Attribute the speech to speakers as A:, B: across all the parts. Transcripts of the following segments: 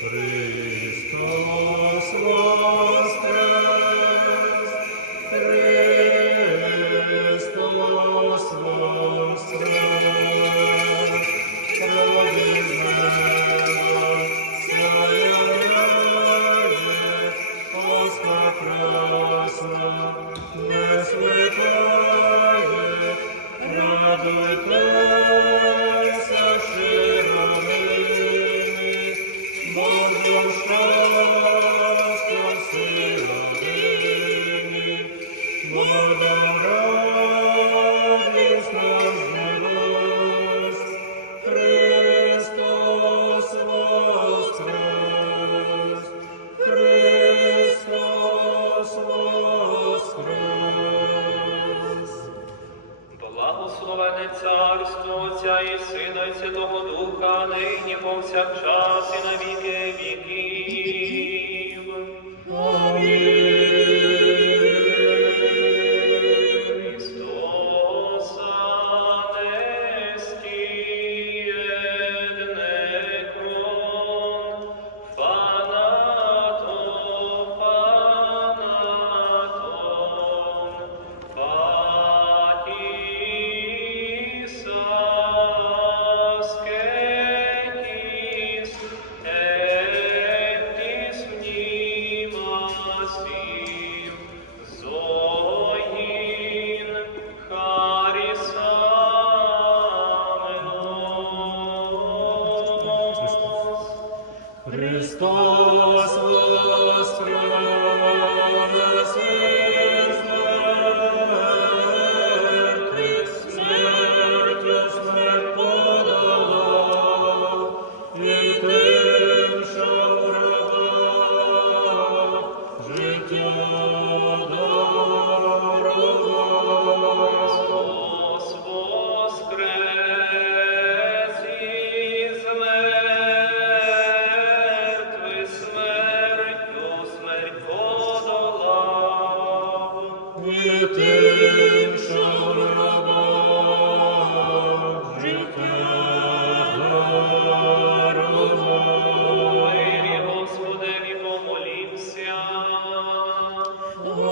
A: Христа слава.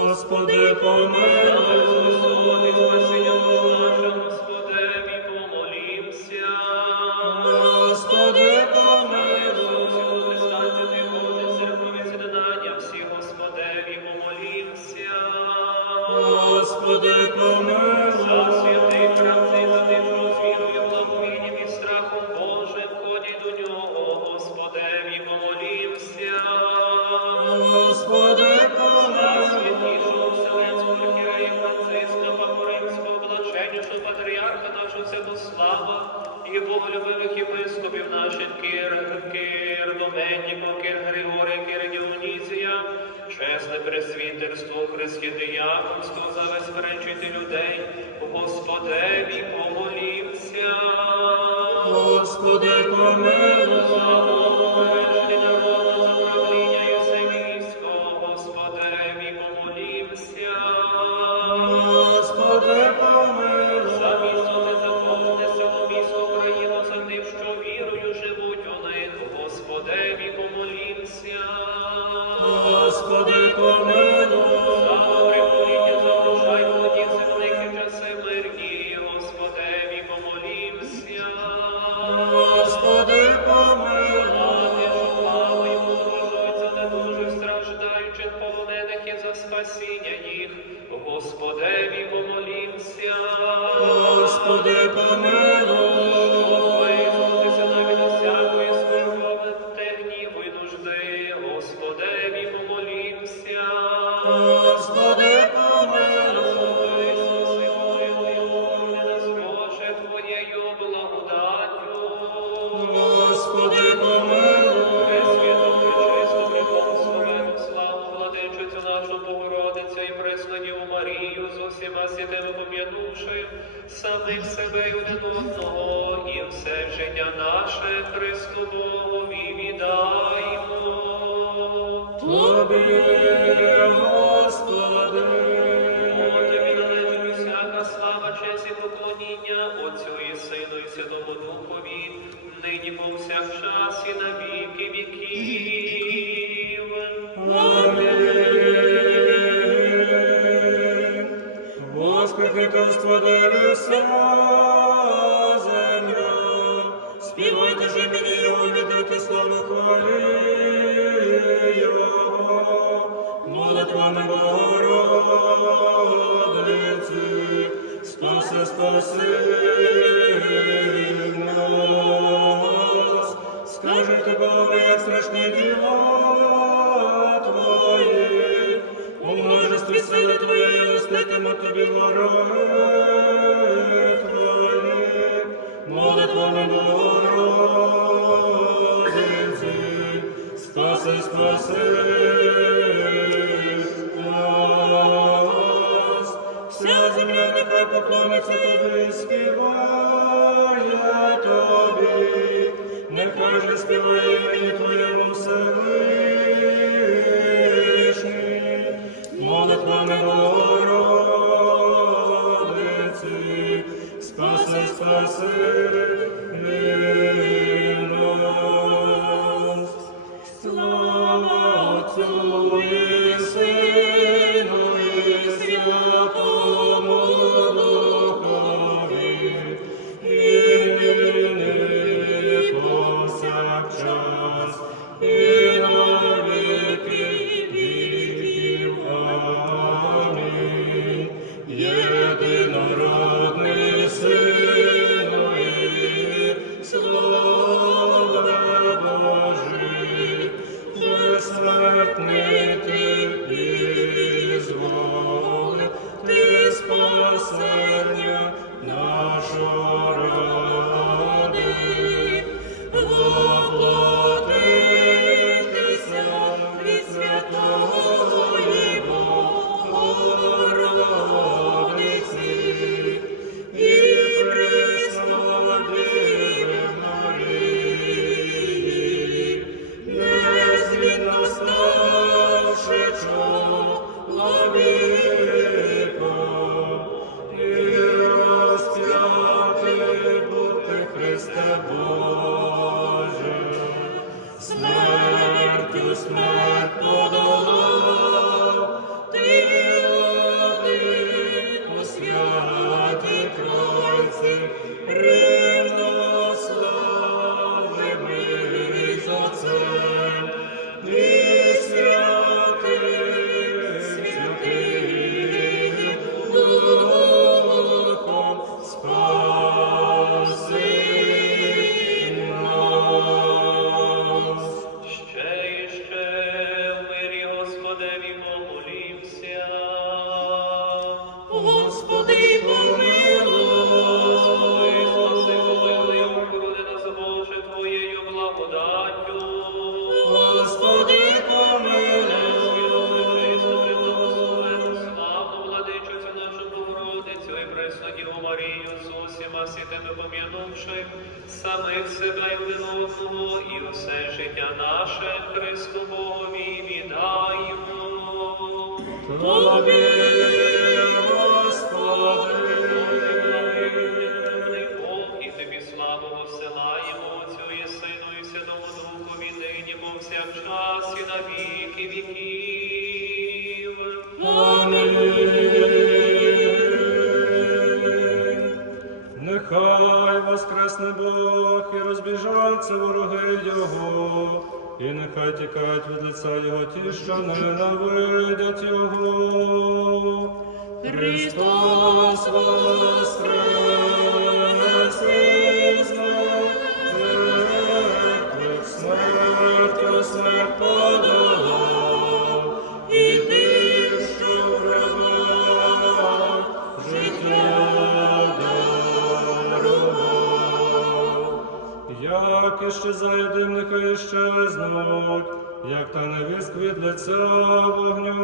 B: Господи, помилуй. Господи,
A: спасіння наше. і боголюбивих єпископів наших Кир, Кир, Доменніко, Кир Григорій, Кир Діоніція, чесне пресвітерство, Христі дияконство, забезпечити людей, Господеві помолімся.
B: Господи помилуй.
A: них себе й одного, і все життя наше Христу Богові віддаймо.
B: Тобі, Господи, О,
A: тобі належить всяка слава, честь і поклоніння Отцю і Сину, і Святому Духові, нині повсякчас, і на віки віків. Співвиканство небеса, земля, співайте же мені його, віддайте славу хвалі Його, молитва не Богородиці, спаси,
B: спаси нас. Скажете, Боже, як страшні діла Твої, Вся земля нехай поклониться наших, самих себе і один одного, і усе життя наше Христу Богові віддаємо.
A: Тобі! Хай воскресне Бог і розбіжаться вороги Його, і нехай тікають від лиця Його ті, що ненавидять Його. Христос воскрес! смерть, смерть, смерть, падає. як іще зайдем, нехай іще знуть, як та не від лиця вогню.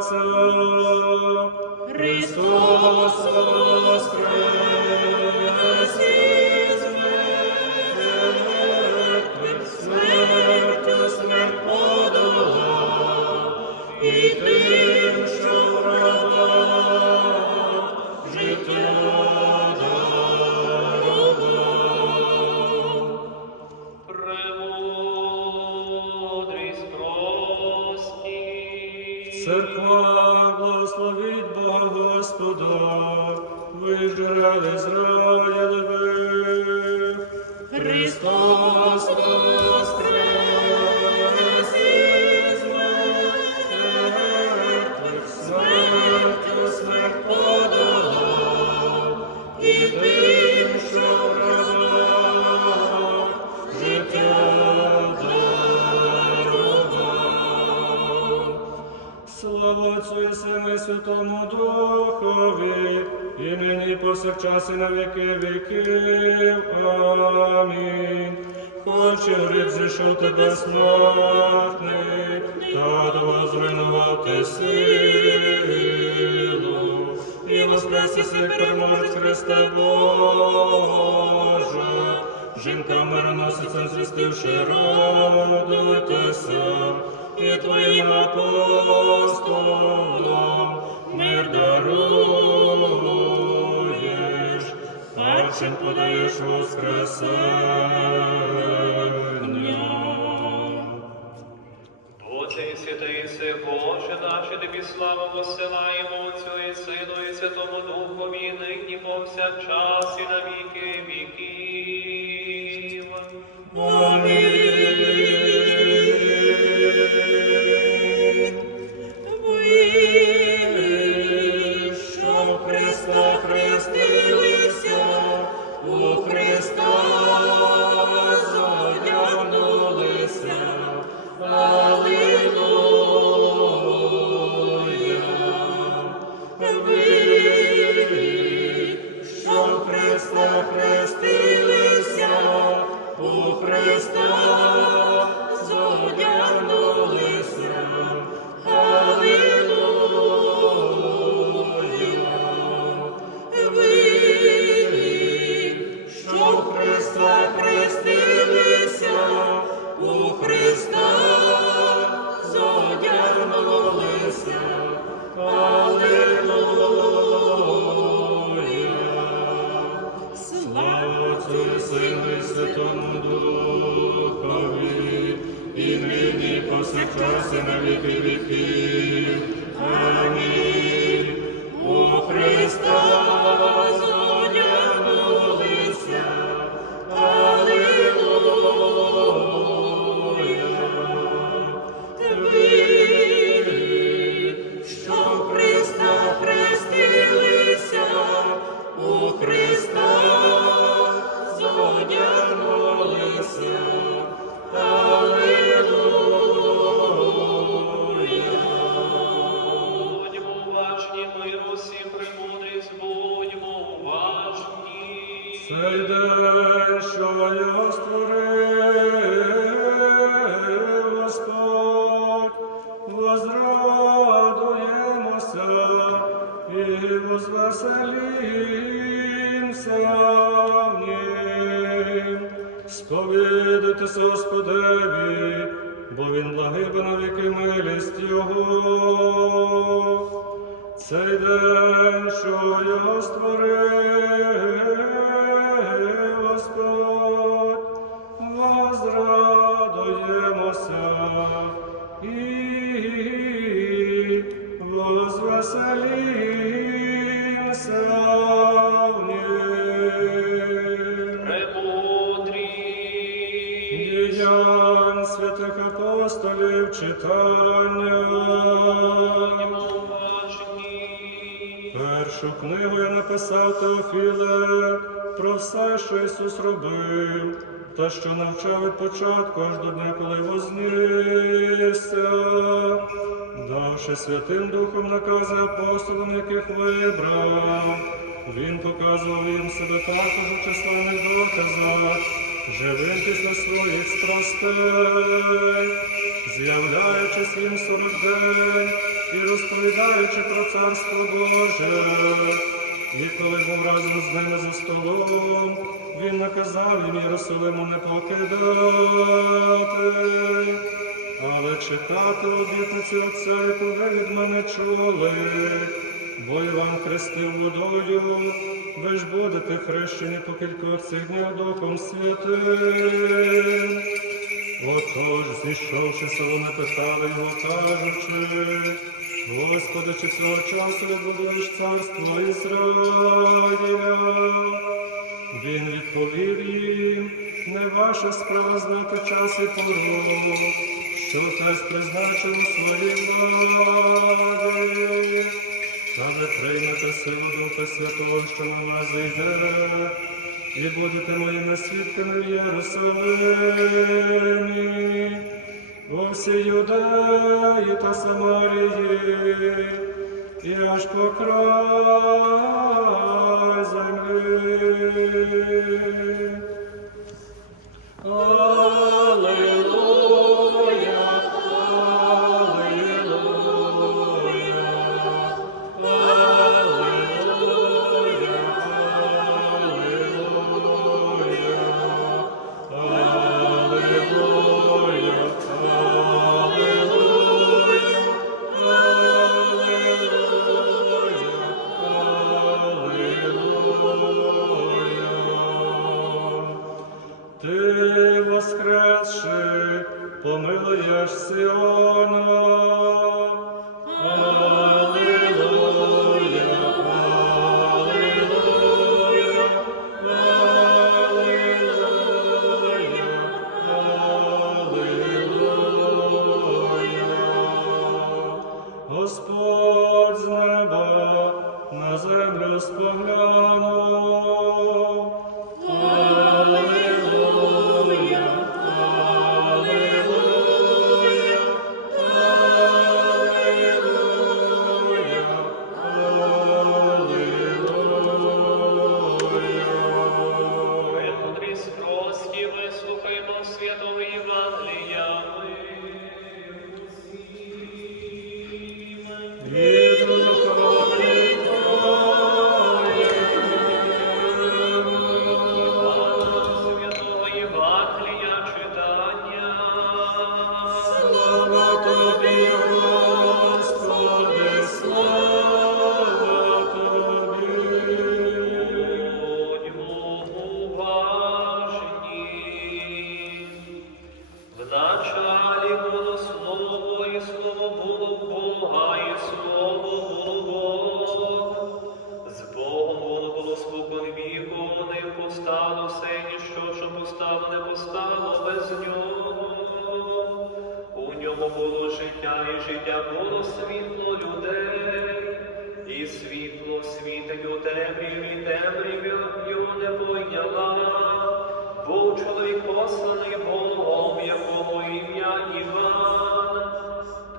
B: So. Повсякчас і на віки віків. Амінь. Хоче гриб зійшов тебе смертний, та до вас зруйнувати силу, і воскрес і сей переможець Христа Божа. Жінка мироносицем звістивши радуйтеся, і твоїм апостолам мир даруєш, пачем подаєш воскресення.
A: Отче і святий си, Боже наше, тобі славу посилаємо Отцю і Сину і Святому Духові, нині повсякчас і на віки віків.
C: Амінь. Ви, що Христа хрестилися, у Христа зодягнулися.
B: Милість Його. Цей день, що його створив Господь, возрадуємося і возвеселімся апостолів читання. Першу книгу я написав Теофіле про все, що Ісус робив, та що навчав від початку аж до дня, коли вознісся, давши Святим Духом накази апостолам, яких вибрав. Він показував їм себе також у численних доказах, живим після своїх страстей, з'являючись їм сорок день і розповідаючи про царство Боже. І коли був разом з ними за столом, він наказав їм Єрусалиму не покидати, але чекати обітниці Отця, ви від мене чули. Бо Іван хрестив водою, ви ж будете хрещені по кількох цих днях Духом Святим. Отож, зійшовшися, вони питали його, кажучи, Господи, чи цього часу відбудуєш царство Ізраїля? Він відповів їм, не ваша справа знати час і пору, що Отець призначив своїй владі. Та ви приймете силу Духа Святого, що на вас зайде, і будете моїми свідками в Єрусалимі, у всій Юдеї та Самарії, і аж по край землі. Аллилуйя,
A: Senhor.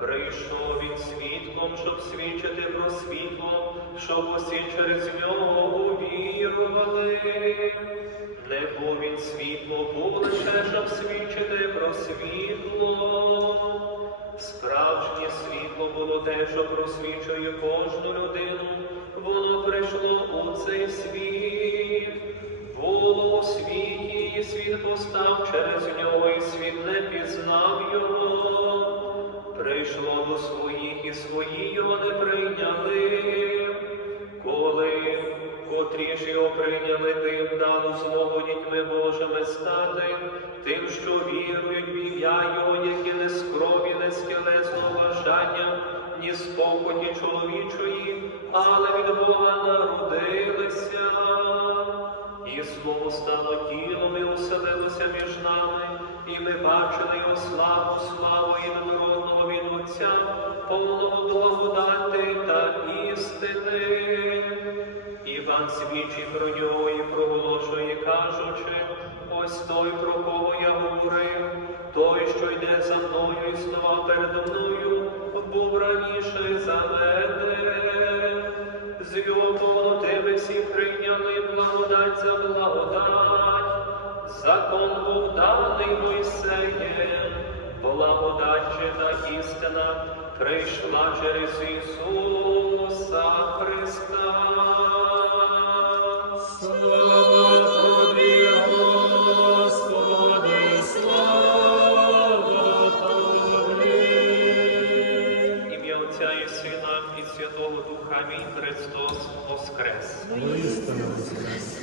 A: Прийшов він свідком, щоб свідчити про щоб усі через нього увірували. Не був світло, був щоб свідчити про. Справжнє світло було те, що просвічує кожну людину. Воно прийшло у цей світ. Було у світі, світ постав через нього, і світ не пізнав його. Прийшло до своїх, і свої його не прийняли. Коли котрі ж його прийняли, тим дало змогу дітьми Божими стати, тим, що вірують в ім'я Його, які не з крові, не з тілесного бажання, ні з похоті чоловічої, але від Бога народилися. І слово стало тілом і оселилося між нами, і ми бачили його славу, славу єдинородного від Отця, повного благодати та істини. Іван свідчить про нього і проголошує, кажучи, ось той, про кого я говорив, той, що йде за мною і слова передо мною, Закон був даний Мойсеєм, благодать же та істина прийшла через Ісуса Христа.
B: Слава Тобі, Господи, слава Тобі.
A: Ім'я Отця і Сина і Святого Духа. Амінь. Христос Воскрес.
B: Воістину воскрес.